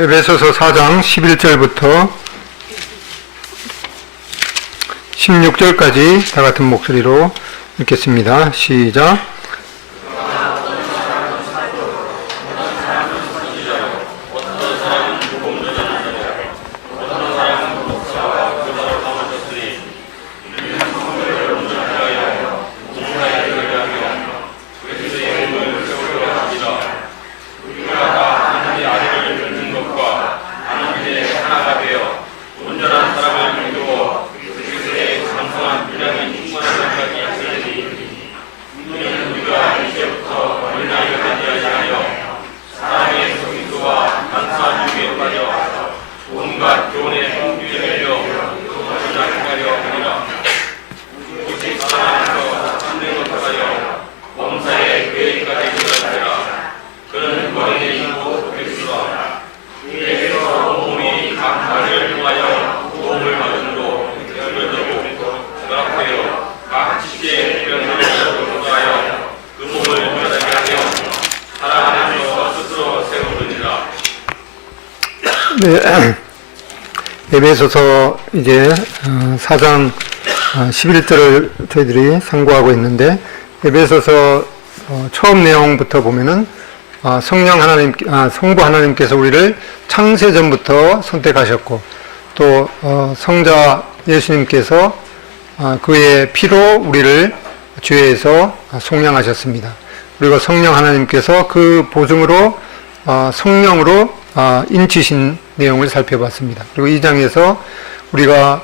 에베소서 4장 11절부터 16절까지 다 같은 목소리로 읽겠습니다. 시작. 네, 에베소서 이제 4장 11절을 저희들이 상고하고 있는데, 에베소서 처음 내용부터 보면은 성부 하나님께서 우리를 창세전부터 선택하셨고, 또 성자 예수님께서 그의 피로 우리를 죄에서 속량하셨습니다. 그리고 성령 하나님께서 그 보증으로 성령으로 인치신 내용을 살펴봤습니다. 그리고 이 장에서 우리가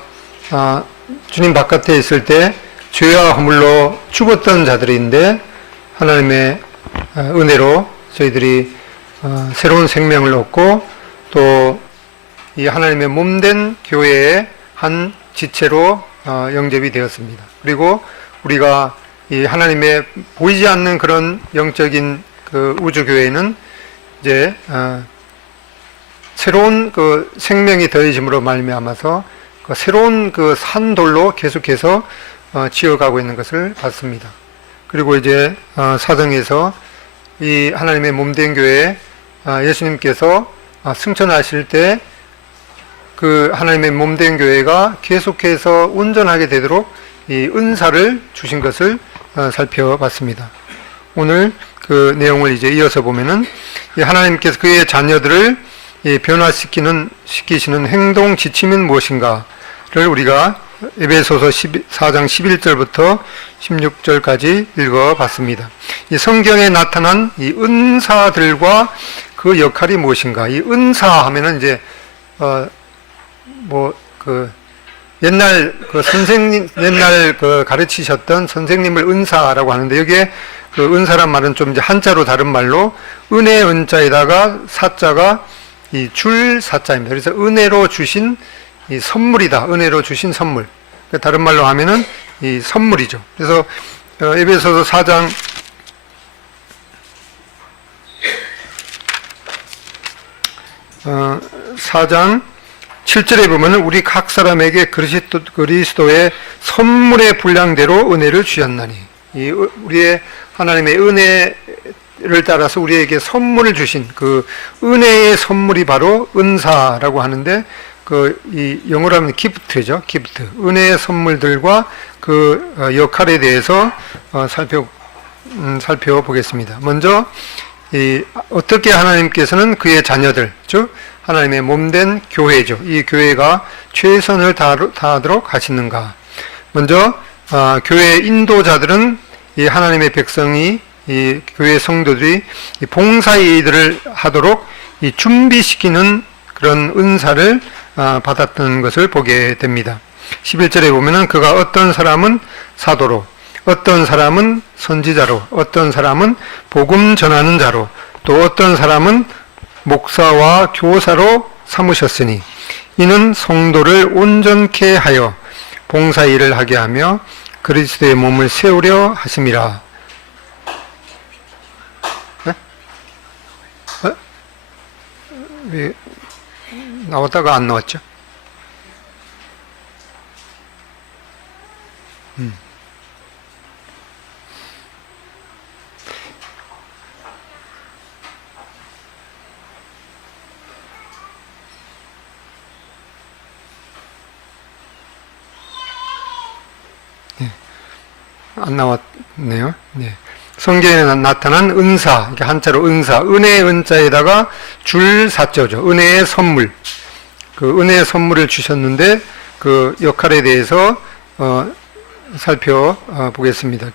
주님 바깥에 있을 때 죄와 허물로 죽었던 자들인데, 하나님의 은혜로 저희들이 새로운 생명을 얻고, 또 이 하나님의 몸된 교회의 한 지체로 영접이 되었습니다. 그리고 우리가 이 하나님의 보이지 않는 그런 영적인 그 우주교회는 이제 새로운 그 생명이 더해짐으로 말미암아서 그 새로운 그 산돌로 계속해서 지어가고 있는 것을 봤습니다. 그리고 이제 사정에서 이 하나님의 몸된 교회 예수님께서 승천하실 때 그 하나님의 몸된 교회가 계속해서 온전하게 되도록 이 은사를 주신 것을 살펴봤습니다. 오늘 그 내용을 이제 이어서 보면은 하나님께서 그의 자녀들을 변화시키시는 행동 지침은 무엇인가를 우리가 에베소서 4장 11절부터 16절까지 읽어봤습니다. 이 성경에 나타난 이 은사들과 그 역할이 무엇인가? 이 은사 하면은 이제 옛날 가르치셨던 선생님을 은사라고 하는데, 여기에 그 은사란 말은 좀 이제 한자로 다른 말로 은혜 은자에다가 사자가 이 줄 사자입니다. 그래서 은혜로 주신 이 선물이다. 은혜로 주신 선물. 다른 말로 하면은 이 선물이죠. 그래서 에베소서 4장 7절에 보면은 우리 각 사람에게 그리스도의 선물의 분량대로 은혜를 주셨나니, 이 우리의 하나님의 은혜를 따라서 우리에게 선물을 주신 그 은혜의 선물이 바로 은사라고 하는데, 이 영어로 하면 기프트죠. 기프트. 은혜의 선물들과 그 역할에 대해서 살펴보겠습니다. 먼저 어떻게 하나님께서는 그의 자녀들, 즉 하나님의 몸된 교회죠. 이 교회가 최선을 다하도록 하시는가. 먼저 교회 인도자들은 이 하나님의 백성이, 이 교회 성도들이 이 봉사의 일들을 하도록 이 준비시키는 그런 은사를 받았던 것을 보게 됩니다. 11절에 보면은 그가 어떤 사람은 사도로, 어떤 사람은 선지자로, 어떤 사람은 복음 전하는 자로, 또 어떤 사람은 목사와 교사로 삼으셨으니 이는 성도를 온전케 하여 봉사의 일을 하게 하며 그리스도의 몸을 세우려 하심이라. 왜 나왔다가 안 나왔죠? 안 나왔네요. 네. 성경에 나타난 은사, 이게 한자로 은사, 은혜의 은자에다가 줄 사자죠. 은혜의 선물. 그 은혜의 선물을 주셨는데 그 역할에 대해서 살펴보겠습니다.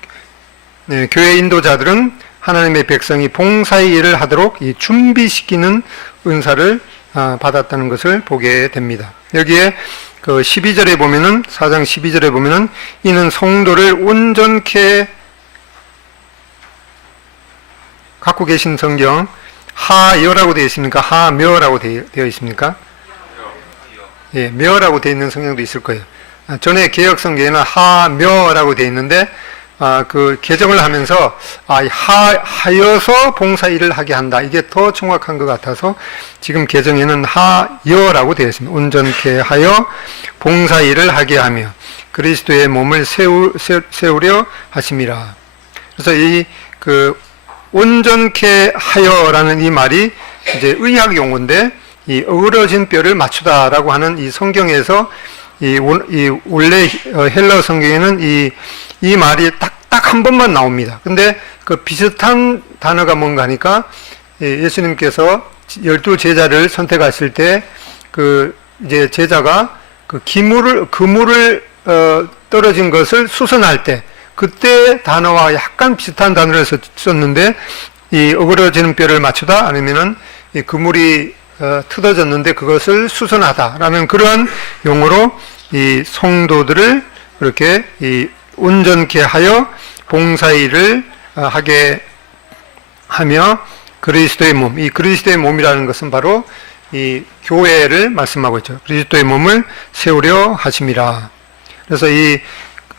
네, 교회 인도자들은 하나님의 백성이 봉사의 일을 하도록 이 준비시키는 은사를 받았다는 것을 보게 됩니다. 여기에 그 12절에 보면은 4장 12절에 보면은 이는 성도를 온전케 갖고 계신 성경 하여라고 되어 있습니까? 하며라고 되어 있습니까? 예, 며라고 되어 있는 성경도 있을 거예요. 전에 개혁 성경에는 하며라고 되어 있는데 그 개정을 하면서 하여서 봉사 일을 하게 한다. 이게 더 정확한 것 같아서 지금 개정에는 하여라고 되어 있습니다. 온전케 하여 봉사 일을 하게 하며 그리스도의 몸을 세우려 하심이라. 그래서 이 그 온전케 하여라는 이 말이 이제 의학 용어인데 이 어우러진 뼈를 맞추다라고 하는 이 성경에서 이 원래 헬러 성경에는 이 말이 딱 한 번만 나옵니다. 근데 그 비슷한 단어가 뭔가 하니까 예수님께서 12제자를 선택하실 때 그 이제 제자가 그 그물을 떨어진 것을 수선할 때 그때 단어와 약간 비슷한 단어를 썼는데 이 어그러지는 뼈를 맞추다 아니면은 이 그물이 틀어졌는데 그것을 수선하다라는 그러한 용어로 이 성도들을 그렇게 이 온전케 하여 봉사의 일을 하게 하며 그리스도의 몸, 이 그리스도의 몸이라는 것은 바로 이 교회를 말씀하고 있죠. 그리스도의 몸을 세우려 하심이라. 그래서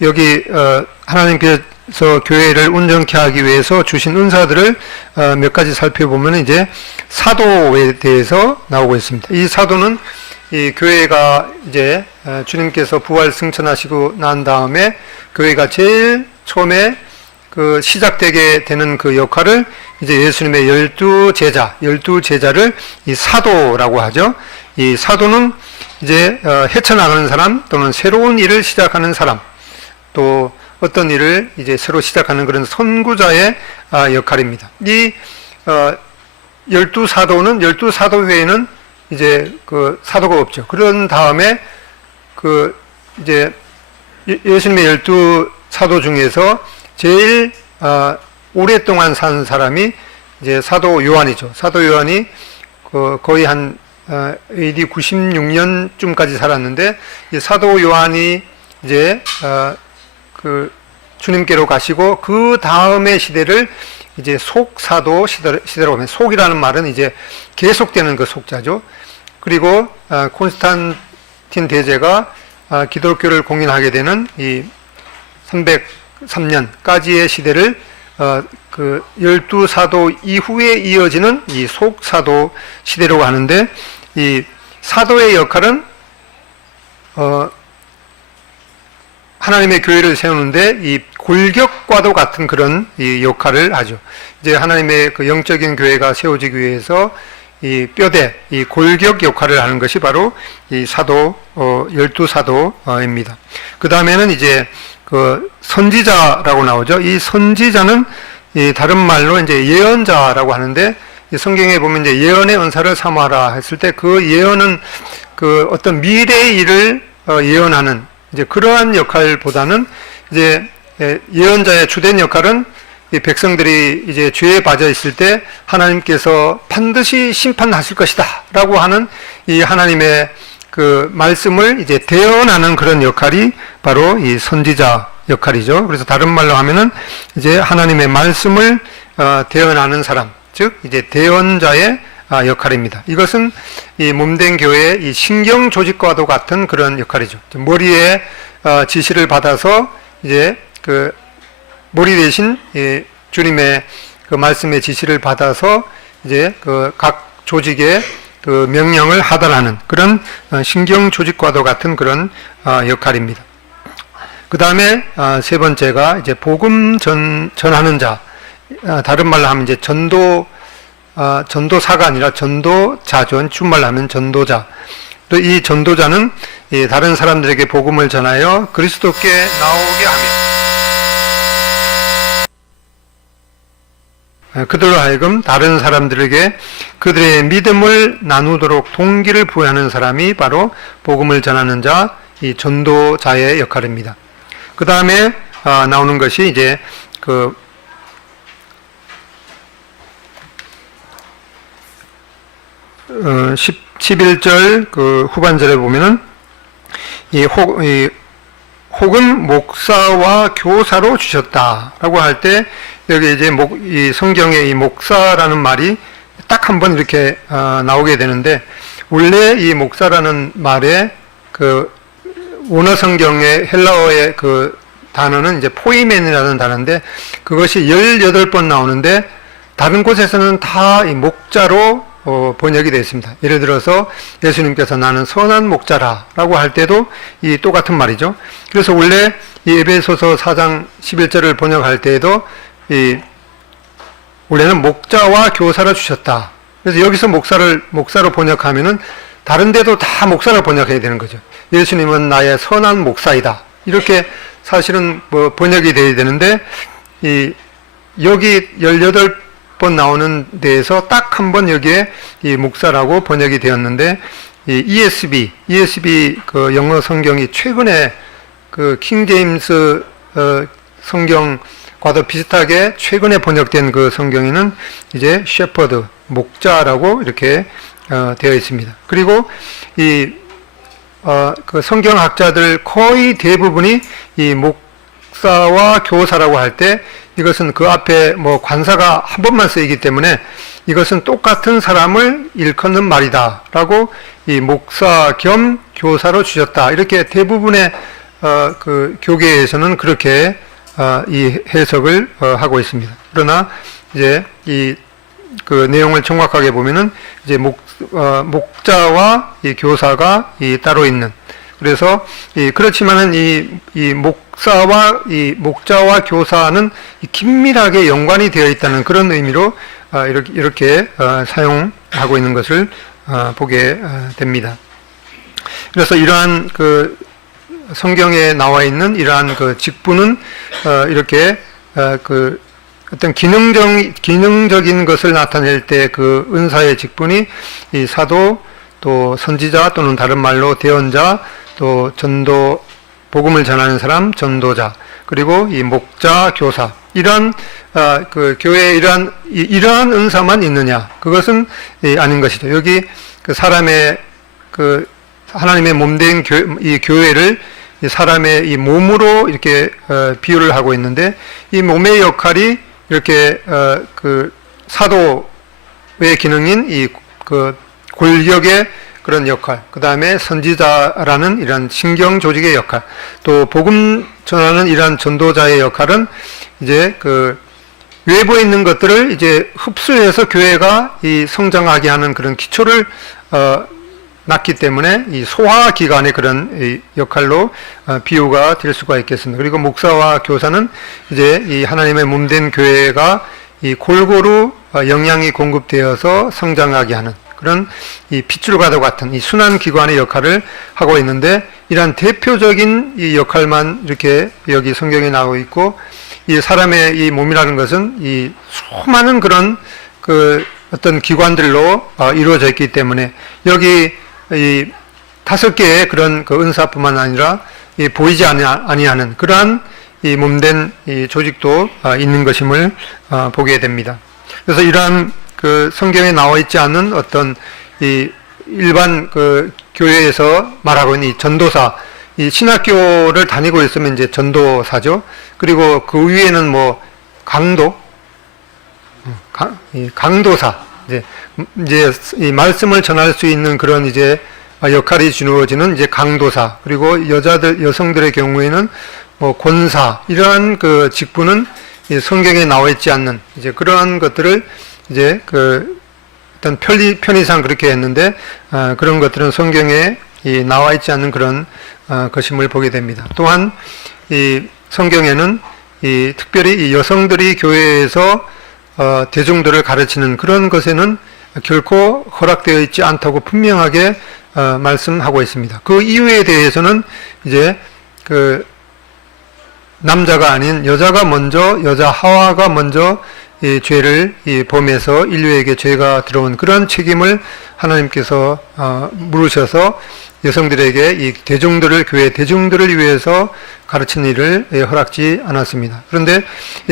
여기 하나님께서 교회를 온전케 하기 위해서 주신 은사들을 몇 가지 살펴보면 이제 사도에 대해서 나오고 있습니다. 이 사도는 이 교회가 이제 주님께서 부활 승천하시고 난 다음에 교회가 제일 처음에 그 시작되게 되는 그 역할을 이제 예수님의 12제자를 이 사도라고 하죠. 이 사도는 이제 헤쳐나가는 사람 또는 새로운 일을 시작하는 사람 또 어떤 일을 이제 새로 시작하는 그런 선구자의 역할입니다. 이 12사도는 12사도 외에는 이제 그 사도가 없죠. 그런 다음에 그 이제 예수님의 12사도 중에서 제일 오랫동안 산 사람이 이제 사도 요한이죠. 사도 요한이 거의 한 AD 96년쯤까지 살았는데 이 사도 요한이 이제 그 주님께로 가시고 그 다음의 시대를 이제 속사도 시대라고 하면 속이라는 말은 이제 계속되는 그 속자죠. 그리고 콘스탄틴 대제가 기독교를 공인하게 되는 이 303년까지의 시대를 그 12사도 이후에 이어지는 이 속사도 시대라고 하는데 이 사도의 역할은 하나님의 교회를 세우는데 이 골격과도 같은 그런 이 역할을 하죠. 이제 하나님의 그 영적인 교회가 세워지기 위해서 이 뼈대, 이 골격 역할을 하는 것이 바로 이 사도, 12사도입니다. 그 다음에는 이제 그 선지자라고 나오죠. 이 선지자는 이 다른 말로 이제 예언자라고 하는데 이 성경에 보면 이제 예언의 은사를 삼아라 했을 때 그 예언은 그 어떤 미래의 일을 예언하는 이제 그러한 역할보다는 이제 예언자의 주된 역할은 이 백성들이 이제 죄에 빠져 있을 때 하나님께서 반드시 심판하실 것이다라고 하는 이 하나님의 그 말씀을 이제 대언하는 그런 역할이 바로 이 선지자 역할이죠. 그래서 다른 말로 하면은 이제 하나님의 말씀을 대언하는 사람, 즉 이제 대언자의 역할입니다. 이것은 이 몸된 교회의 이 신경 조직과도 같은 그런 역할이죠. 머리에 지시를 받아서 이제 그 머리 대신 주님의 그 말씀의 지시를 받아서 이제 그 각 조직의 그 명령을 하달하는 그런 신경 조직과도 같은 그런 역할입니다. 그 다음에 세 번째가 이제 복음 전하는 자, 다른 말로 하면 이제 전도사가 아니라 전도자죠. 준말로 하면 전도자. 또 이 전도자는 다른 사람들에게 복음을 전하여 그리스도께 나오게 하며 그들로 하여금 다른 사람들에게 그들의 믿음을 나누도록 동기를 부여하는 사람이 바로 복음을 전하는 자, 이 전도자의 역할입니다. 그 다음에 나오는 것이 이제 11절 그 후반절에 보면은 혹은 목사와 교사로 주셨다라고 할 때 여기 이제 이 성경에 이 목사라는 말이 딱 한 번 이렇게 나오게 되는데, 원래 이 목사라는 말에 그 원어 성경의 헬라어의 그 단어는 이제 포이멘이라는 단어인데, 그것이 18번 나오는데 다른 곳에서는 다 이 목자로 번역이 되어 있습니다. 예를 들어서 예수님께서 나는 선한 목자라라고 할 때도 이 똑같은 말이죠. 그래서 원래 이 에베소서 4장 11절을 번역할 때에도 원래는 목자와 교사를 주셨다. 그래서 여기서 목사로 번역하면은 다른 데도 다 목사로 번역해야 되는 거죠. 예수님은 나의 선한 목사이다. 이렇게 사실은 번역이 돼야 되는데, 여기 18번 나오는 데에서 딱 한 번 여기에 이 목사라고 번역이 되었는데, 이 ESV 그 영어 성경이 최근에 그 킹 제임스 성경과도 비슷하게 최근에 번역된 그 성경에는 이제 셰퍼드, 목자라고 이렇게 되어 있습니다. 그리고 그 성경학자들 거의 대부분이 이 목사와 교사라고 할 때 이것은 그 앞에 관사가 한 번만 쓰이기 때문에 이것은 똑같은 사람을 일컫는 말이다라고 이 목사 겸 교사로 주셨다, 이렇게 대부분의 그 교계에서는 그렇게 이 해석을 하고 있습니다. 그러나 이제 그 내용을 정확하게 보면은 이제 목자와 이 교사가 따로 있는, 그래서 그렇지만은 이 목자와 교사는 긴밀하게 연관이 되어 있다는 그런 의미로 이렇게 사용하고 있는 것을 보게 됩니다. 그래서 이러한 그 성경에 나와 있는 이러한 그 직분은 이렇게 그 어떤 기능적인 것을 나타낼 때 그 은사의 직분이 이 사도, 또 선지자, 또는 다른 말로 대언자, 또 전도, 복음을 전하는 사람, 전도자, 그리고 이 목자, 교사, 이러한 그 교회에 이러한 은사만 있느냐? 그것은 아닌 것이죠. 여기 그 사람의 그 하나님의 몸된 이 교회를 이 사람의 이 몸으로 이렇게 비유를 하고 있는데, 이 몸의 역할이 이렇게 그 사도의 기능인 이 그 골격의 그런 역할, 그 다음에 선지자라는 이런 신경 조직의 역할, 또 복음 전하는 이러한 전도자의 역할은 이제 그 외부에 있는 것들을 이제 흡수해서 교회가 이 성장하게 하는 그런 기초를 낳기 때문에 이 소화기관의 그런 이 역할로 비유가 될 수가 있겠습니다. 그리고 목사와 교사는 이제 이 하나님의 몸된 교회가 이 골고루 영양이 공급되어서 성장하게 하는 그런 이 핏줄과도 같은 이 순환 기관의 역할을 하고 있는데, 이러한 대표적인 이 역할만 이렇게 여기 성경에 나오고 있고, 이 사람의 이 몸이라는 것은 이 수많은 그런 그 어떤 기관들로 이루어져 있기 때문에 여기 이 5개의 그런 그 은사뿐만 아니라 이 보이지 아니하는 그러한 이 몸된 이 조직도 있는 것임을 보게 됩니다. 그래서 이러한 그 성경에 나와 있지 않은 어떤 이 일반 그 교회에서 말하고 있는 이 전도사, 이 신학교를 다니고 있으면 이제 전도사죠. 그리고 그 위에는 강도사, 이제 이 말씀을 전할 수 있는 그런 이제 역할이 주어지는 이제 강도사, 그리고 여성들의 경우에는 권사, 이러한 그 직분은 성경에 나와 있지 않는 이제 그러한 것들을 이제 그 어떤 편의상 그렇게 했는데, 그런 것들은 성경에 나와 있지 않는 그런 것임을 보게 됩니다. 또한 이 성경에는 특별히 이 여성들이 교회에서 대중들을 가르치는 그런 것에는 결코 허락되어 있지 않다고 분명하게 말씀하고 있습니다. 그 이유에 대해서는 이제 그 남자가 아닌 여자 하와가 먼저 이 죄를 범해서 인류에게 죄가 들어온 그런 책임을 하나님께서 물으셔서 여성들에게 이 대중들을, 교회 대중들을 위해서 가르치는 일을 허락지 않았습니다. 그런데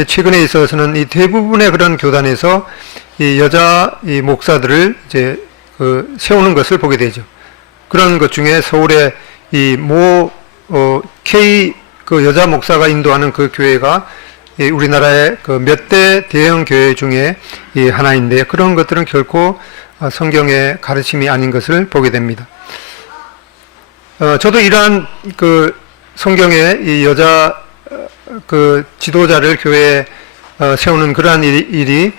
최근에 있어서는 이 대부분의 그런 교단에서 이 여자 이 목사들을 이제 세우는 것을 보게 되죠. 그런 것 중에 서울에 이 K 그 여자 목사가 인도하는 그 교회가 우리나라의 그 몇 대 대형 교회 중에 하나인데, 그런 것들은 결코 성경의 가르침이 아닌 것을 보게 됩니다. 저도 이러한 그 성경에 이 여자 그 지도자를 교회에 세우는 그러한 일이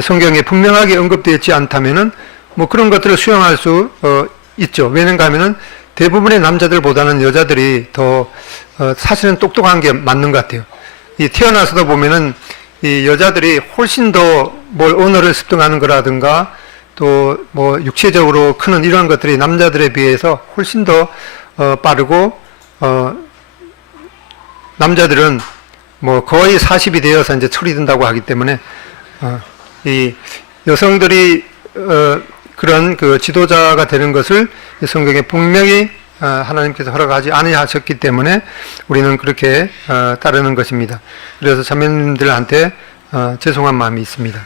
성경에 분명하게 언급되어 있지 않다면은 뭐 그런 것들을 수용할 수 있죠. 왜냐하면 하면은 대부분의 남자들보다는 여자들이 더 사실은 똑똑한 게 맞는 것 같아요. 이 태어나서도 보면은 이 여자들이 훨씬 더 뭘 언어를 습득하는 거라든가 또 뭐 육체적으로 크는 이런 것들이 남자들에 비해서 훨씬 더 빠르고 남자들은 뭐 거의 40이 되어서 이제 철이 든다고 하기 때문에 이 여성들이 그런 그 지도자가 되는 것을 성경에 분명히 하나님께서 허락하지 아니하셨기 때문에 우리는 그렇게 따르는 것입니다. 그래서 자매님들한테 죄송한 마음이 있습니다.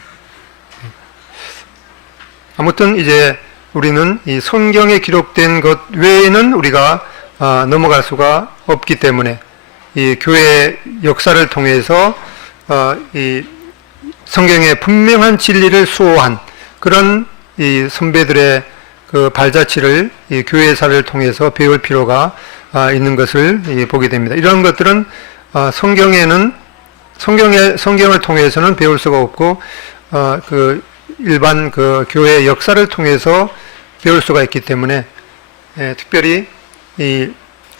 아무튼 이제 우리는 이 성경에 기록된 것 외에는 우리가 넘어갈 수가 없기 때문에 이 교회 역사를 통해서 이 성경의 분명한 진리를 수호한 그런 이 선배들의 그 발자취를 이 교회사를 통해서 배울 필요가 있는 것을 보게 됩니다. 이런 것들은 성경을 통해서는 배울 수가 없고 그 일반 그 교회 역사를 통해서 배울 수가 있기 때문에 특별히 이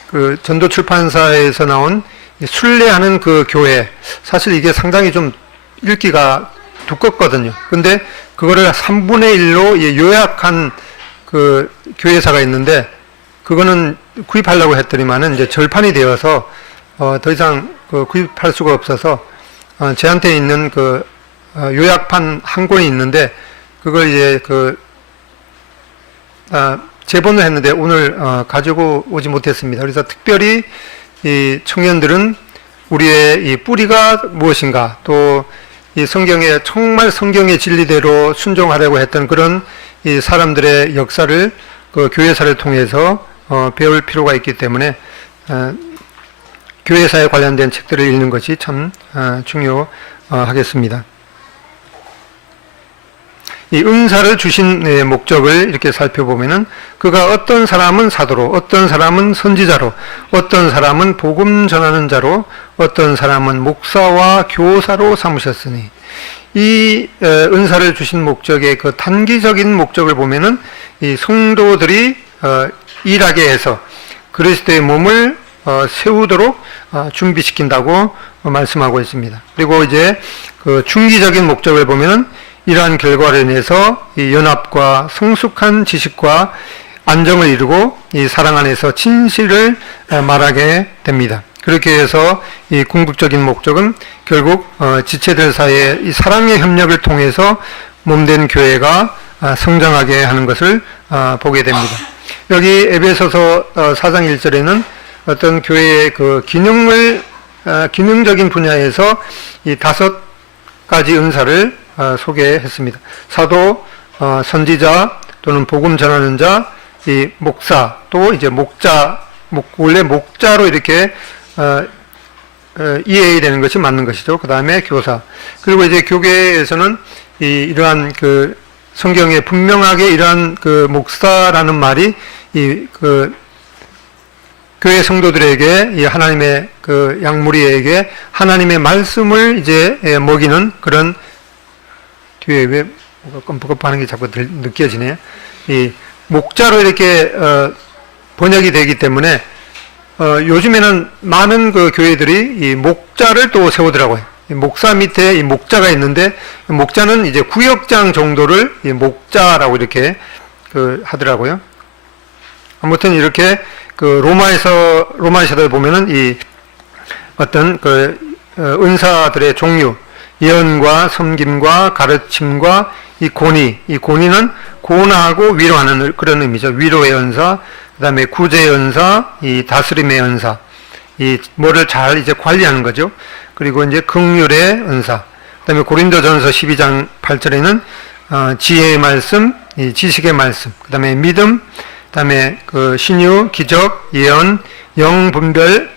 그 전도 출판사에서 나온 순례하는 그 교회, 사실 이게 상당히 좀 읽기가 두껍거든요. 근데 그거를 3분의 1로 요약한 그 교회사가 있는데 그거는 구입하려고 했더니만은 이제 절판이 되어서 더 이상 그 구입할 수가 없어서 제한테 있는 그 요약판 한 권이 있는데 그걸 이제 제본을 했는데 오늘 가지고 오지 못했습니다. 그래서 특별히 이 청년들은 우리의 이 뿌리가 무엇인가, 또 이 성경에 정말 성경의 진리대로 순종하려고 했던 그런 이 사람들의 역사를 그 교회사를 통해서 배울 필요가 있기 때문에 교회사에 관련된 책들을 읽는 것이 참 중요하겠습니다. 이 은사를 주신 목적을 이렇게 살펴보면은 그가 어떤 사람은 사도로, 어떤 사람은 선지자로, 어떤 사람은 복음 전하는 자로, 어떤 사람은 목사와 교사로 삼으셨으니, 이 은사를 주신 목적의 그 단기적인 목적을 보면은 이 성도들이 일하게 해서 그리스도의 몸을 세우도록 준비시킨다고 말씀하고 있습니다. 그리고 이제 그 중기적인 목적을 보면은 이러한 결과로 인해서 이 연합과 성숙한 지식과 안정을 이루고 이 사랑 안에서 진실을 말하게 됩니다. 그렇게 해서 이 궁극적인 목적은 결국 지체들 사이에 이 사랑의 협력을 통해서 몸된 교회가 성장하게 하는 것을 보게 됩니다. 여기 에베소서 4장 1절에는 어떤 교회의 그 기능적인 분야에서 이 5가지 은사를 소개했습니다. 사도, 선지자 또는 복음 전하는 자, 이 목사, 또 이제 목자, 원래 목자로 이렇게 이해해야 되는 것이 맞는 것이죠. 그 다음에 교사. 그리고 이제 교계에서는 이러한 그 성경에 분명하게 이러한 그 목사라는 말이 그 교회 성도들에게 이 하나님의 그 양무리에게 하나님의 말씀을 이제 먹이는 그런, 뒤에 왜 껌뻑껌뻑하는 게 자꾸 느껴지네요. 이 목자로 이렇게 번역이 되기 때문에 요즘에는 많은 그 교회들이 이 목자를 또 세우더라고요. 이 목사 밑에 이 목자가 있는데, 목자는 이제 구역장 정도를 이 목자라고 이렇게 하더라고요. 아무튼 이렇게 그 로마에서도 보면은 이 어떤 그 은사들의 종류, 예언과 섬김과 가르침과 이 권위는 고나하고 위로하는 그런 의미죠. 위로의 은사, 그 다음에 구제의 은사, 이 다스림의 은사, 이 뭐를 잘 이제 관리하는 거죠. 그리고 이제 긍휼의 은사. 그 다음에 고린도전서 12장 8절에는 지혜의 말씀, 이 지식의 말씀, 그 다음에 믿음, 그 다음에 그 신유, 기적, 예언, 영분별,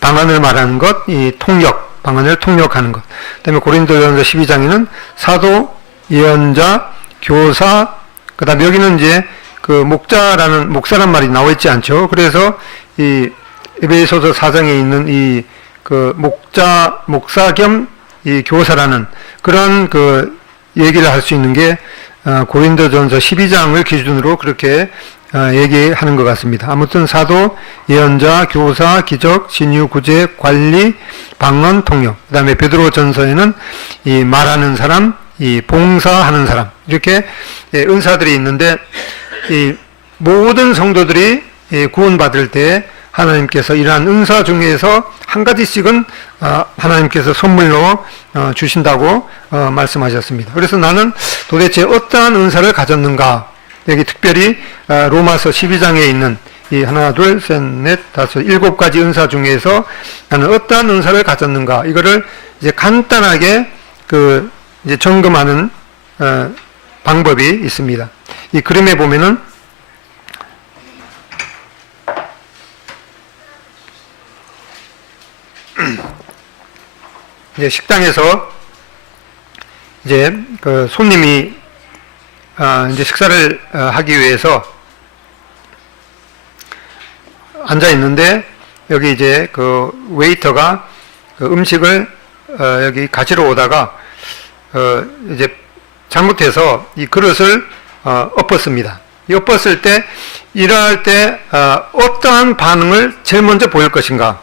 방언을 말하는 것, 이 통역, 방언을 통역하는 것. 그 다음에 고린도전서 12장에는 사도, 예언자, 교사, 그 다음에 여기는 이제 그 목사란 말이 나와 있지 않죠. 그래서 이 에베소서 4장에 있는 이 그 목사 겸 이 교사라는 그런 그 얘기를 할 수 있는 게 고린도전서 12장을 기준으로 그렇게 얘기하는 것 같습니다. 아무튼 사도, 예언자, 교사, 기적, 신유, 구제, 관리, 방언, 통역. 그 다음에 베드로전서에는 이 말하는 사람, 이 봉사하는 사람, 이렇게 은사들이 있는데 이 모든 성도들이 구원받을 때 하나님께서 이러한 은사 중에서 한 가지씩은 하나님께서 선물로 주신다고 말씀하셨습니다. 그래서 나는 도대체 어떠한 은사를 가졌는가? 여기 특별히 로마서 12장에 있는 이 하나, 둘, 셋, 넷, 다섯, 7가지 은사 중에서 나는 어떠한 은사를 가졌는가? 이거를 이제 간단하게 그 이제 점검하는 방법이 있습니다. 이 그림에 보면은 이제 식당에서 이제 그 손님이 이제 식사를 하기 위해서 앉아 있는데 여기 이제 그 웨이터가 그 음식을 여기 가지러 오다가 이제 잘못해서 이 그릇을 엎었습니다. 이 엎었을 때 이러할 때 어떠한 반응을 제일 먼저 보일 것인가?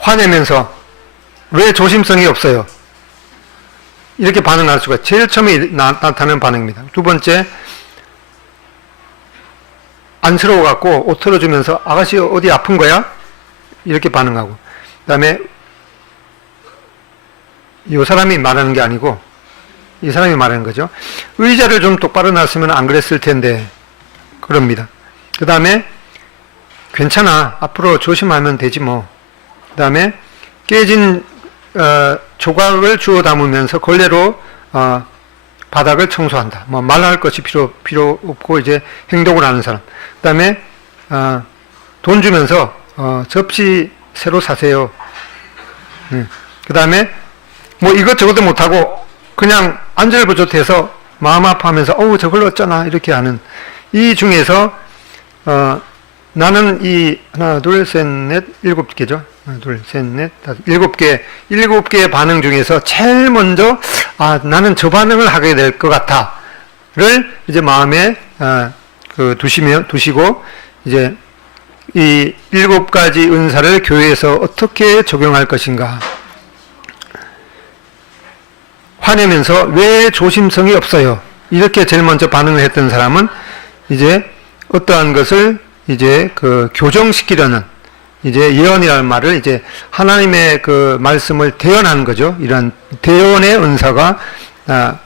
화내면서 왜 조심성이 없어요? 이렇게 반응할 수가 제일 처음에 나타나는 반응입니다. 두 번째, 안쓰러워 갖고 옷 털어주면서 아가씨 어디 아픈 거야? 이렇게 반응하고, 그 다음에 이 사람이 말하는 게 아니고 이 사람이 말하는 거죠. 의자를 좀 똑바로 놨으면 안 그랬을 텐데 그럽니다. 그 다음에 괜찮아, 앞으로 조심하면 되지 뭐. 그 다음에 깨진 조각을 주워 담으면서 걸레로 바닥을 청소한다. 뭐 말할 것이 필요 없고 이제 행동을 하는 사람. 그 다음에 돈 주면서 접시 새로 사세요. 그 다음에 뭐 이것저것도 못하고 그냥 안절부절해서 마음 아파하면서 어우 저걸 어쩌나 이렇게 하는, 이 중에서 나는 이 하나 둘 셋 넷 7개죠. 하나 둘 셋 넷 다섯 7개의 반응 중에서 제일 먼저 나는 저 반응을 하게 될 것 같아를 이제 마음에 두시고 이제 이 7가지 은사를 교회에서 어떻게 적용할 것인가. 화내면서 왜 조심성이 없어요? 이렇게 제일 먼저 반응을 했던 사람은 이제 어떠한 것을 이제 그 교정시키려는, 이제 예언이라는 말을 이제 하나님의 그 말씀을 대언하는 거죠. 이런 대언의 은사가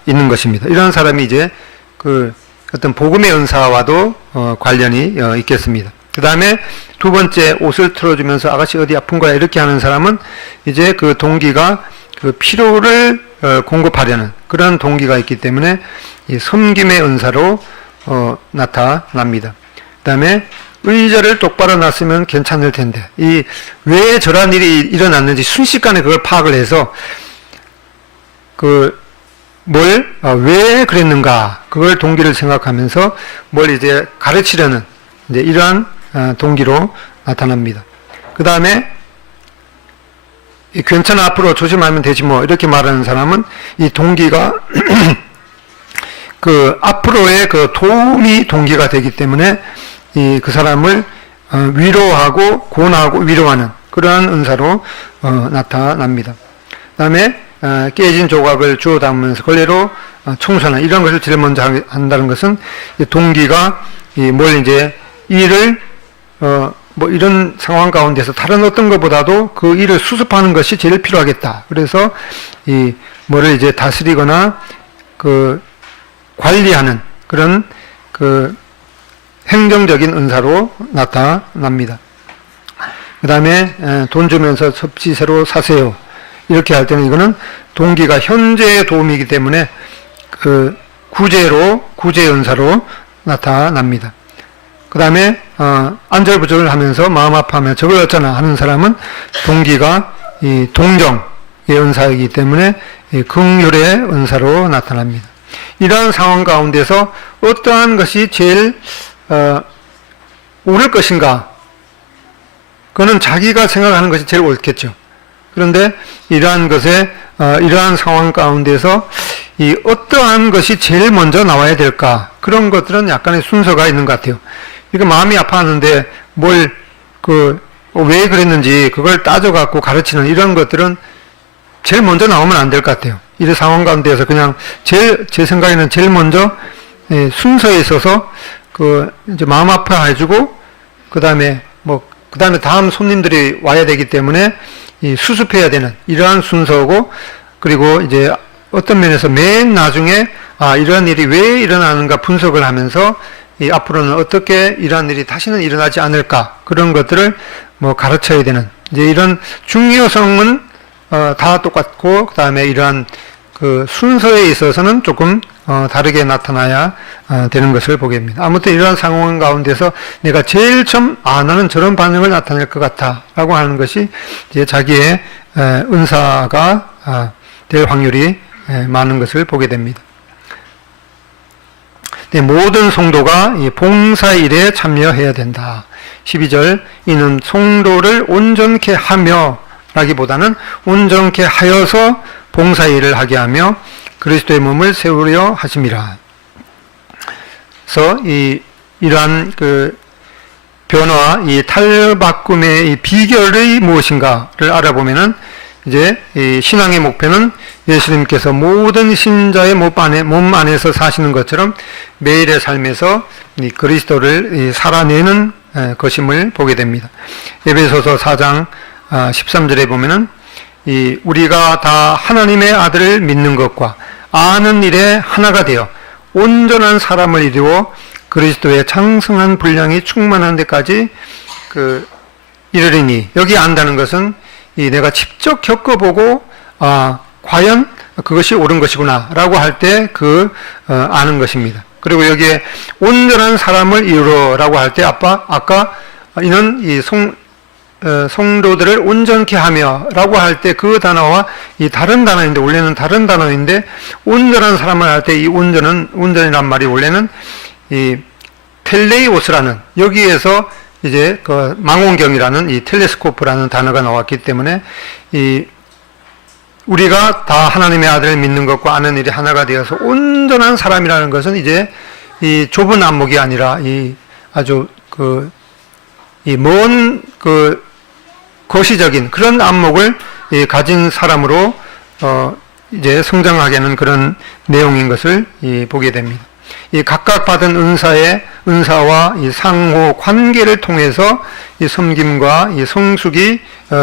있는 것입니다. 이런 사람이 이제 그 어떤 복음의 은사와도 관련이 있겠습니다. 그 다음에 두 번째, 옷을 틀어주면서 아가씨 어디 아픈 거야 이렇게 하는 사람은 이제 그 동기가 그 필요를 공급하려는 그런 동기가 있기 때문에 이 섬김의 은사로 나타납니다. 그 다음에 의자를 똑바로 놨으면 괜찮을 텐데, 이 왜 저런 일이 일어났는지 순식간에 그걸 파악을 해서 왜 그랬는가, 그걸 동기를 생각하면서 뭘 이제 가르치려는 이제 이러한 동기로 나타납니다. 그 다음에 괜찮아, 앞으로 조심하면 되지 뭐 이렇게 말하는 사람은 이 동기가 그 앞으로의 그 도움이 동기가 되기 때문에 그 사람을 위로하고 권하고 위로하는 그러한 은사로 나타납니다. 그 다음에 깨진 조각을 주워 담으면서 걸레로 청소하는 이런 것을 제일 먼저 한다는 것은 동기가 뭘 이제 일을 뭐 이런 상황 가운데서 다른 어떤 것보다도 그 일을 수습하는 것이 제일 필요하겠다. 그래서 이 뭐를 이제 다스리거나 그 관리하는 그런 그 행정적인 은사로 나타납니다. 그 다음에 돈 주면서 섭지새로 사세요. 이렇게 할 때는 이거는 동기가 현재의 도움이기 때문에 그 구제 은사로 나타납니다. 그 다음에 안절부절을 하면서 마음 아파하며 저걸 어쩌나 하는 사람은 동기가 이 동정의 은사이기 때문에 이 긍휼의 은사로 나타납니다. 이러한 상황 가운데서 어떠한 것이 제일 옳을 것인가? 그거는 자기가 생각하는 것이 제일 옳겠죠. 그런데 이러한 것에 이러한 상황 가운데서 이 어떠한 것이 제일 먼저 나와야 될까? 그런 것들은 약간의 순서가 있는 것 같아요. 이거 마음이 아파하는데 왜 그랬는지 그걸 따져갖고 가르치는 이런 것들은 제일 먼저 나오면 안 될 것 같아요. 이 상황 가운데서 그냥 제 생각에는 제일 먼저 순서에 있어서 이제 마음 아파해주고 그 다음에 다음 손님들이 와야 되기 때문에 수습해야 되는 이러한 순서고, 그리고 이제 어떤 면에서 맨 나중에 이러한 일이 왜 일어나는가 분석을 하면서 앞으로는 어떻게 이러한 일이 다시는 일어나지 않을까, 그런 것들을 가르쳐야 되는, 이제 이런 중요성은 다 똑같고, 그 다음에 이러한 그 순서에 있어서는 조금 다르게 나타나야 되는 것을 보게 됩니다. 아무튼 이러한 상황 가운데서 내가 제일 처음 나는 저런 반응을 나타낼 것 같아 라고 하는 것이 이제 자기의 은사가 될 확률이 많은 것을 보게 됩니다. 네, 모든 성도가 이 봉사일에 참여해야 된다. 12절, 이는 성도를 온전케 하며 라기보다는 온전케 하여서 봉사일을 하게 하며 그리스도의 몸을 세우려 하심이라. 그래서 이러한 그 변화, 이 탈바꿈의 이 비결이 무엇인가를 알아보면은 이제 이 신앙의 목표는 예수님께서 모든 신자의 몸 안에서 사시는 것처럼 매일의 삶에서 이 그리스도를 살아내는 것임을 보게 됩니다. 에베소서 4장 13절에 보면은 우리가 다 하나님의 아들을 믿는 것과 아는 일에 하나가 되어 온전한 사람을 이루어 그리스도의 장성한 분량이 충만한 데까지 이르리니, 여기 안다는 것은 내가 직접 겪어보고 과연 그것이 옳은 것이구나 라고 할 때 아는 것입니다. 그리고 여기에 온전한 사람을 이루어 라고 할 때 아까 이는 성도들을 온전케 하며 라고 할 때 그 단어와 다른 단어인데, 원래는 다른 단어인데, 온전한 사람을 할 때 이 온전이란 말이 원래는 텔레이오스라는, 여기에서 이제 망원경이라는 이 텔레스코프라는 단어가 나왔기 때문에 우리가 다 하나님의 아들을 믿는 것과 아는 일이 하나가 되어서 온전한 사람이라는 것은 이제 이 좁은 안목이 아니라 아주 먼 거시적인 그런 안목을 가진 사람으로 이제 성장하게 하는 그런 내용인 것을 보게 됩니다. 각각 받은 은사와 상호 관계를 통해서 섬김과 성숙이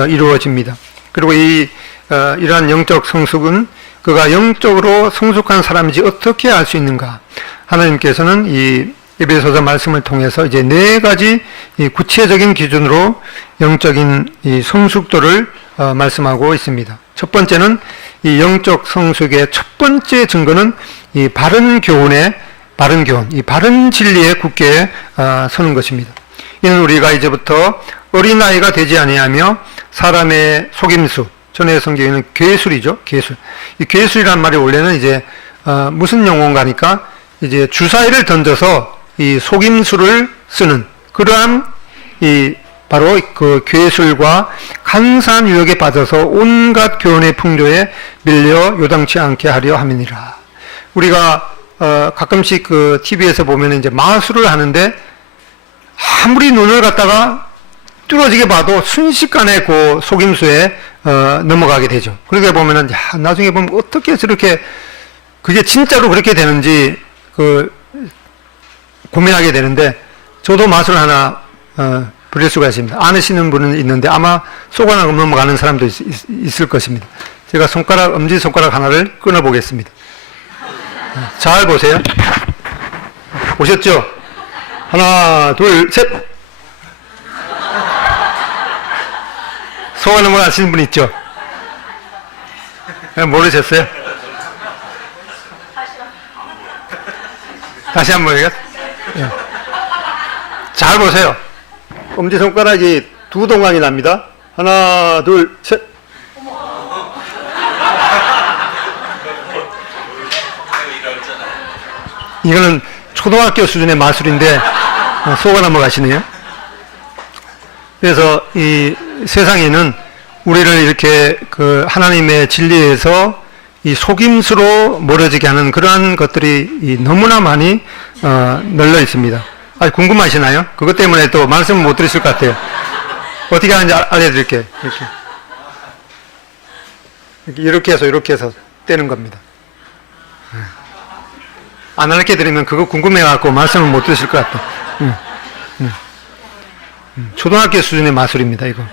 이루어집니다. 그리고 이러한 영적 성숙은 그가 영적으로 성숙한 사람인지 어떻게 알 수 있는가? 하나님께서는 이 에베소서 말씀을 통해서 이제 4가지 구체적인 기준으로 영적인 성숙도를 말씀하고 있습니다. 첫 번째는 이 영적 성숙의 첫 번째 증거는 이 바른 교훈, 이 바른 진리에 굳게 서는 것입니다. 이는 우리가 이제부터 어린아이가 되지 아니하며 사람의 속임수, 전에 성경에는 괴술이죠, 괴술. 이 괴술이란 말이 원래는 이제 무슨 용어인가니까 이제 주사위를 던져서 이 속임수를 쓰는 그러한 바로 그 괴술과 간사한 유혹에 빠져서 온갖 교훈의 풍조에 밀려 요당치 않게 하려 함이니라. 우리가 가끔씩 TV에서 보면 이제 마술을 하는데 아무리 눈을 갖다가 뚫어지게 봐도 순식간에 그 속임수에 넘어가게 되죠. 그렇게 보면은 나중에 보면 어떻게 저렇게 그게 진짜로 그렇게 되는지 고민하게 되는데, 저도 마술 하나 부릴 수가 있습니다. 안 하시는 분은 있는데 아마 쏘거나 넘어가는 사람도 있을 것입니다. 제가 엄지손가락 하나를 끊어 보겠습니다. 잘 보세요. 보셨죠? 하나, 둘, 셋! 쏘거나 넘어가시는 분 있죠? 모르셨어요? 다시 한번 해요. 예. 잘 보세요. 엄지손가락이 두 동강이 납니다. 하나, 둘, 셋. 이거는 초등학교 수준의 마술인데 속아 넘어가시네요. 그래서 이 세상에는 우리를 이렇게 그 하나님의 진리에서 이 속임수로 멀어지게 하는 그러한 것들이 너무나 많이 널려 있습니다. 궁금하시나요? 그것 때문에 또 말씀을 못 드렸을 것 같아요. 어떻게 하는지 알려드릴게요. 이렇게 해서 떼는 겁니다. 안 알게 드리면 그거 궁금해갖고 말씀을 못 드실 것 같아요. 초등학교 수준의 마술입니다, 이거.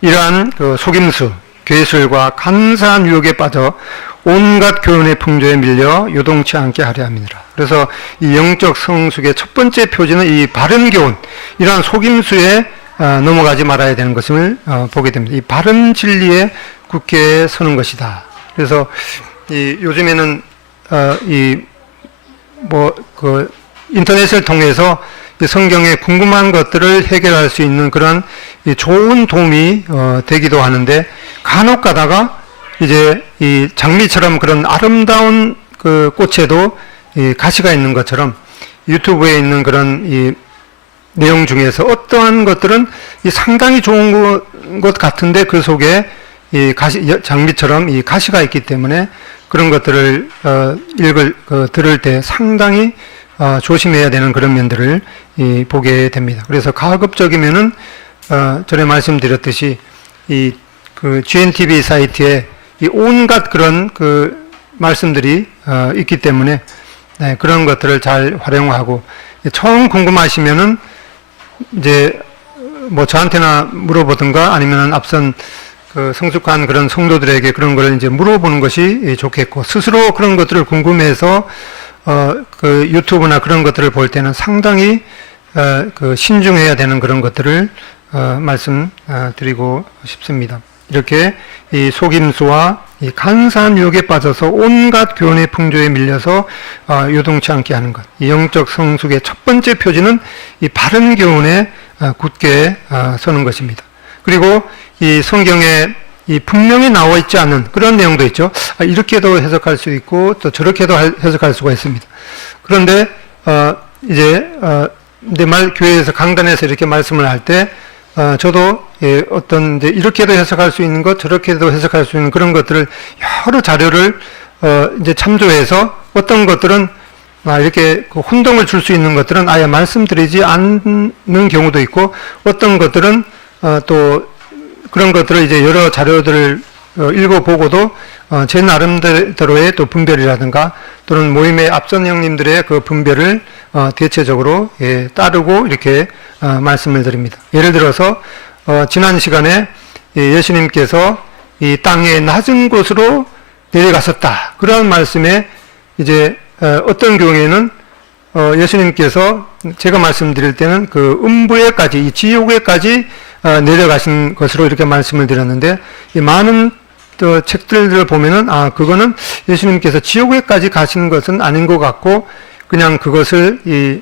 이러한 그 속임수, 괴술과 간사한 유혹에 빠져 온갖 교훈의 풍조에 밀려 요동치 않게 하려 함이니라. 그래서 이 영적 성숙의 첫 번째 표지는 이 바른 교훈, 이러한 속임수에 넘어가지 말아야 되는 것을 보게 됩니다. 이 바른 진리에 굳게 서는 것이다. 그래서 요즘에는 인터넷을 통해서 성경에 궁금한 것들을 해결할 수 있는 그런 좋은 도움이 되기도 하는데, 간혹 가다가 이제 이 장미처럼 그런 아름다운 그 꽃에도 이 가시가 있는 것처럼 유튜브에 있는 그런 이 내용 중에서 어떠한 것들은 이 상당히 좋은 것 같은데 그 속에 이 장미처럼 이 가시가 있기 때문에 그런 것들을 들을 때 상당히 조심해야 되는 그런 면들을 보게 됩니다. 그래서 가급적이면은 전에 말씀드렸듯이 그 GNTV 사이트에 이 온갖 그런 그 말씀들이 있기 때문에 그런 것들을 잘 활용하고, 처음 궁금하시면은 이제 뭐 저한테나 물어보든가 아니면은 앞선 그 성숙한 그런 성도들에게 그런 걸 이제 물어보는 것이 좋겠고, 스스로 그런 것들을 궁금해서 그 유튜브나 그런 것들을 볼 때는 상당히 그 신중해야 되는 그런 것들을 말씀드리고 싶습니다. 이렇게 이 속임수와 이 간사한 유혹에 빠져서 온갖 교훈의 풍조에 밀려서 요동치 않게 하는 것. 이 영적 성숙의 첫 번째 표지는 이 바른 교훈에 굳게 서는 것입니다. 그리고 이 성경에 이 분명히 나와 있지 않은 그런 내용도 있죠. 이렇게도 해석할 수 있고 또 저렇게도 해석할 수가 있습니다. 그런데 교회에서 강단에서 이렇게 말씀을 할 때 저도 어떤 이제 이렇게도 해석할 수 있는 것, 저렇게도 해석할 수 있는 그런 것들을 여러 자료를 이제 참조해서 어떤 것들은 이렇게 혼동을 줄 수 있는 것들은 아예 말씀드리지 않는 경우도 있고, 어떤 것들은 또 그런 것들을 이제 여러 자료들을 읽어보고도 제 나름대로의 또 분별이라든가 또는 모임의 앞선 형님들의 그 분별을 대체적으로 따르고 이렇게 말씀을 드립니다. 예를 들어서 지난 시간에 예수님께서 이 땅의 낮은 곳으로 내려가셨다, 그런 말씀에 이제 어떤 경우에는 예수님께서 제가 말씀드릴 때는 그 음부에까지, 이 지옥에까지 내려가신 것으로 이렇게 말씀을 드렸는데, 이 많은 책들을 보면은 그거는 예수님께서 지옥에까지 가신 것은 아닌 것 같고, 그냥 그것을 이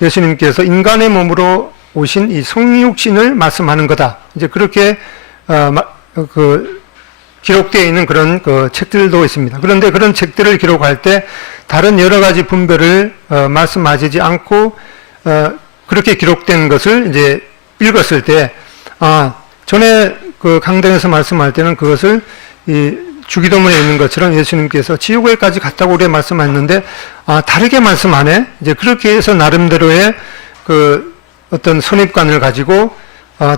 예수님께서 인간의 몸으로 오신 이 성육신을 말씀하는 거다, 이제 그렇게 기록되어 있는 그런 그 책들도 있습니다. 그런데 그런 책들을 기록할 때 다른 여러 가지 분별을 말씀하시지 않고 그렇게 기록된 것을 이제 읽었을 때, 전에 그 강단에서 말씀할 때는 그것을 이 주기도문에 있는 것처럼 예수님께서 지옥에까지 갔다고 우리가 말씀했는데 다르게 말씀하네, 이제 그렇게 해서 나름대로의 그 어떤 선입관을 가지고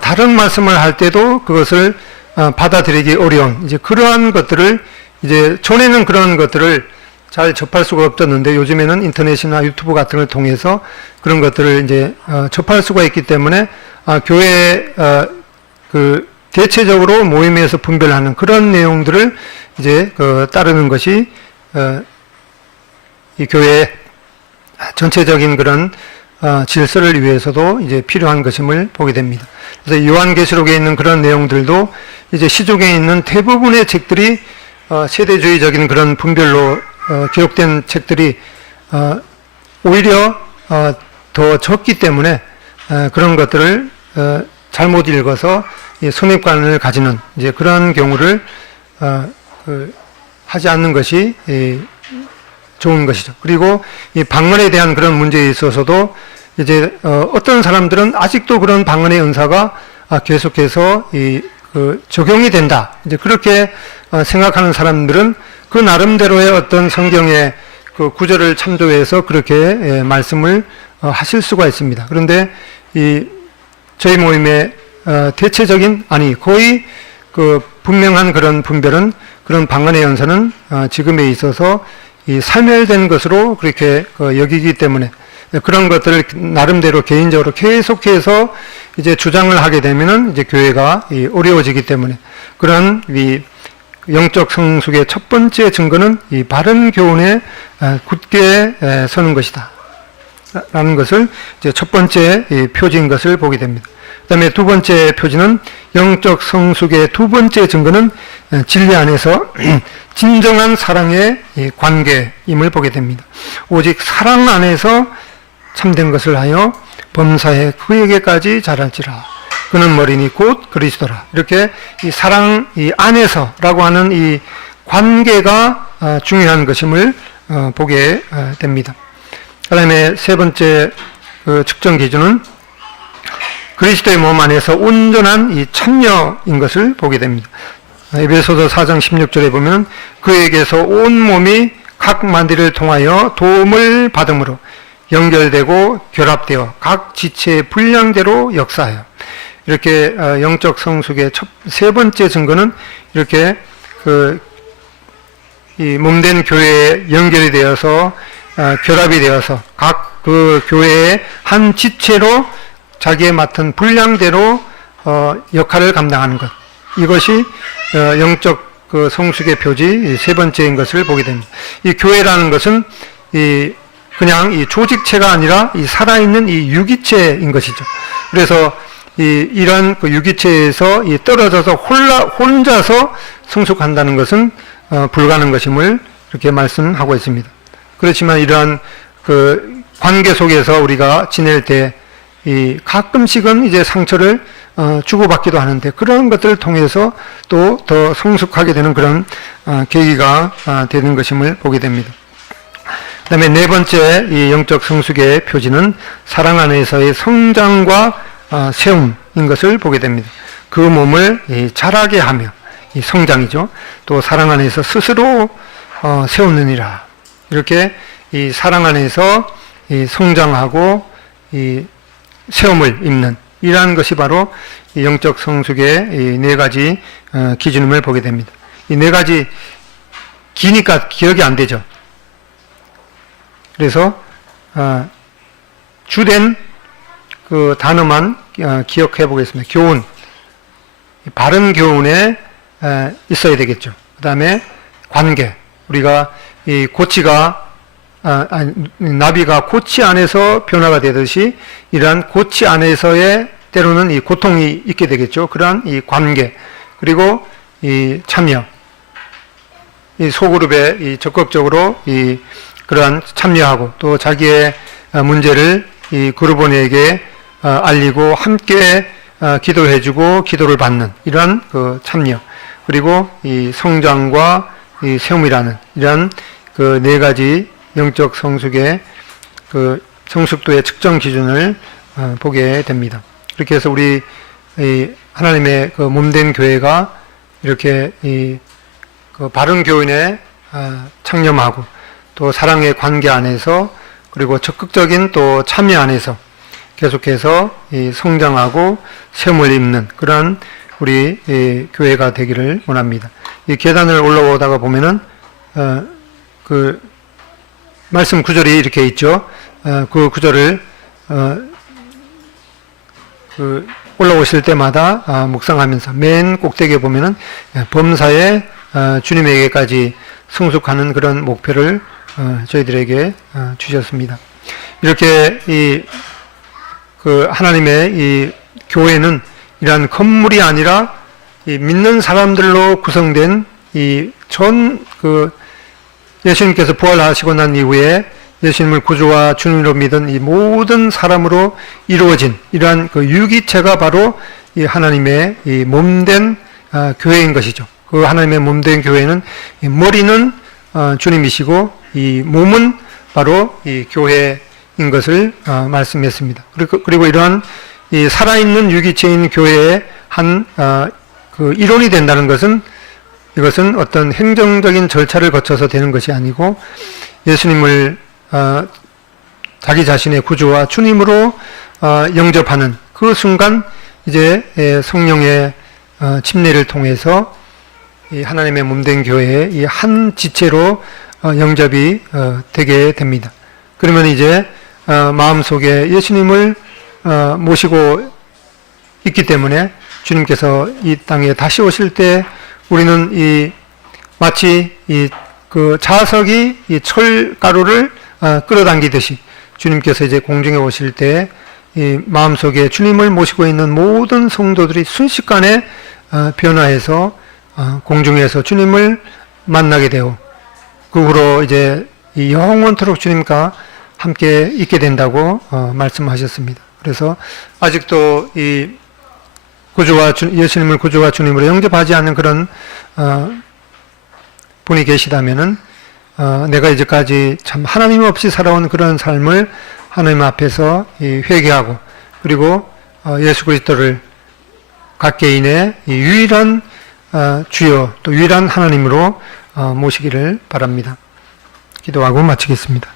다른 말씀을 할 때도 그것을 받아들이기 어려운, 이제 그러한 것들을, 이제 전에는 그런 것들을 잘 접할 수가 없었는데 요즘에는 인터넷이나 유튜브 같은 걸 통해서 그런 것들을 이제 접할 수가 있기 때문에 교회 그 대체적으로 모임에서 분별하는 그런 내용들을 이제 따르는 것이 이 교회 전체적인 그런 질서를 위해서도 이제 필요한 것임을 보게 됩니다. 그래서 요한계시록에 있는 그런 내용들도 이제 시족에 있는 대부분의 책들이 세대주의적인 그런 분별로 기록된 책들이 오히려 더 적기 때문에 그런 것들을 잘못 읽어서 선입관을 가지는 이제 그런 경우를 하지 않는 것이 좋은 것이죠. 그리고 이 방언에 대한 그런 문제에 있어서도 이제 어떤 사람들은 아직도 그런 방언의 은사가 계속해서 적용이 된다. 이제 그렇게 생각하는 사람들은 그 나름대로의 어떤 성경의 그 구절을 참조해서 그렇게 말씀을 하실 수가 있습니다. 그런데 저희 모임의 대체적인 거의 그 분명한 그런 분별은 그런 방언의 연사는 지금에 있어서 이 사멸된 것으로 그렇게 여기기 때문에 그런 것들을 나름대로 개인적으로 계속해서 이제 주장을 하게 되면은 이제 교회가 어려워지기 때문에 그런 이 영적 성숙의 첫 번째 증거는 이 바른 교훈에 굳게 서는 것이다. 라는 것을 이제 첫 번째 표지인 것을 보게 됩니다. 그 다음에 두 번째 표지는 영적 성숙의 두 번째 증거는 진리 안에서 진정한 사랑의 관계임을 보게 됩니다. 오직 사랑 안에서 참된 것을 하여 범사에 그에게까지 자랄지라. 그는 머리니 곧 그리스도라. 이렇게 이 사랑 안에서라고 하는 이 관계가 중요한 것임을 보게 됩니다. 그 다음에 세 번째 측정 기준은 그리스도의 몸 안에서 온전한 이 참여인 것을 보게 됩니다. 에베소서 4장 16절에 보면 그에게서 온 몸이 각 마디를 통하여 도움을 받음으로 연결되고 결합되어 각 지체의 분량대로 역사하여 이렇게 영적 성숙의 세 번째 증거는 이렇게 이 몸된 교회에 연결이 되어서 결합이 되어서 각 그 교회의 한 지체로 자기의 맡은 분량대로 역할을 감당하는 것. 이것이 영적 그 성숙의 표지 세 번째인 것을 보게 됩니다. 이 교회라는 것은 그냥 이 조직체가 아니라 이 살아있는 이 유기체인 것이죠. 그래서 이런 그 유기체에서 떨어져서 혼자서 성숙한다는 것은 불가능한 것임을 이렇게 말씀하고 있습니다. 그렇지만 이러한 그 관계 속에서 우리가 지낼 때 가끔씩은 이제 상처를 주고받기도 하는데 그런 것들을 통해서 또 더 성숙하게 되는 그런 계기가 되는 것임을 보게 됩니다. 그 다음에 네 번째 이 영적 성숙의 표지는 사랑 안에서의 성장과 세움인 것을 보게 됩니다. 그 몸을 자라게 하며 이 성장이죠. 또 사랑 안에서 스스로 세우느니라. 이렇게 이 사랑 안에서 이 성장하고 이 세움을 입는 이러한 것이 바로 이 영적 성숙의 이 네 가지 기준임을 보게 됩니다. 이 네 가지 기니까 기억이 안 되죠. 그래서 주된 그 단어만 기억해 보겠습니다. 교훈, 바른 교훈에 있어야 되겠죠. 그 다음에 관계, 우리가 이 고치가 나비가 고치 안에서 변화가 되듯이 이러한 고치 안에서의 때로는 이 고통이 있게 되겠죠. 그러한 이 관계, 그리고 이 참여, 이 소그룹에 이 적극적으로 이 그러한 참여하고 또 자기의 문제를 이 그룹원에게 알리고 함께 기도해주고 기도를 받는 이러한 그 참여, 그리고 이 성장과 이 세움이라는 이러한 그 네 가지 영적 성숙의 그 성숙도의 측정 기준을 보게 됩니다. 그렇게 해서 우리 하나님의 그 몸된 교회가 이렇게 그 바른 교훈에 창념하고 또 사랑의 관계 안에서 그리고 적극적인 또 참여 안에서 계속해서 성장하고 세움을 입는 그러한 우리 교회가 되기를 원합니다. 이 계단을 올라오다가 보면은 그 말씀 구절이 이렇게 있죠. 그 구절을 올라오실 때마다 묵상하면서 맨 꼭대기에 보면은 범사에 주님에게까지 성숙하는 그런 목표를 저희들에게 주셨습니다. 이렇게 하나님의 이 교회는 이러한 건물이 아니라 이 믿는 사람들로 구성된 예수님께서 부활하시고 난 이후에 예수님을 구주와 주님으로 믿은 이 모든 사람으로 이루어진 이러한 그 유기체가 바로 이 하나님의 이 몸된 교회인 것이죠. 그 하나님의 몸된 교회는 이 머리는 주님이시고 이 몸은 바로 이 교회인 것을 말씀했습니다. 그리고 이러한 이 살아있는 유기체인 교회의 그 이론이 된다는 것은 이것은 어떤 행정적인 절차를 거쳐서 되는 것이 아니고 예수님을 자기 자신의 구주와 주님으로 영접하는 그 순간 이제 성령의 침례를 통해서 이 하나님의 몸된 교회의 이 한 지체로 영접이 되게 됩니다. 그러면 이제 마음속에 예수님을 모시고 있기 때문에 주님께서 이 땅에 다시 오실 때 우리는 마치 그 자석이 이 철가루를 끌어당기듯이 주님께서 이제 공중에 오실 때 이 마음속에 주님을 모시고 있는 모든 성도들이 순식간에 변화해서 공중에서 주님을 만나게 되고 그 후로 이제 이 영원토록 주님과 함께 있게 된다고 말씀하셨습니다. 그래서 아직도 이 예수님을 구주와 주님으로 영접하지 않는 그런 분이 계시다면은 내가 이제까지 참 하나님 없이 살아온 그런 삶을 하나님 앞에서 회개하고 그리고 예수 그리스도를 각 개인의 유일한 주여 또 유일한 하나님으로 모시기를 바랍니다. 기도하고 마치겠습니다.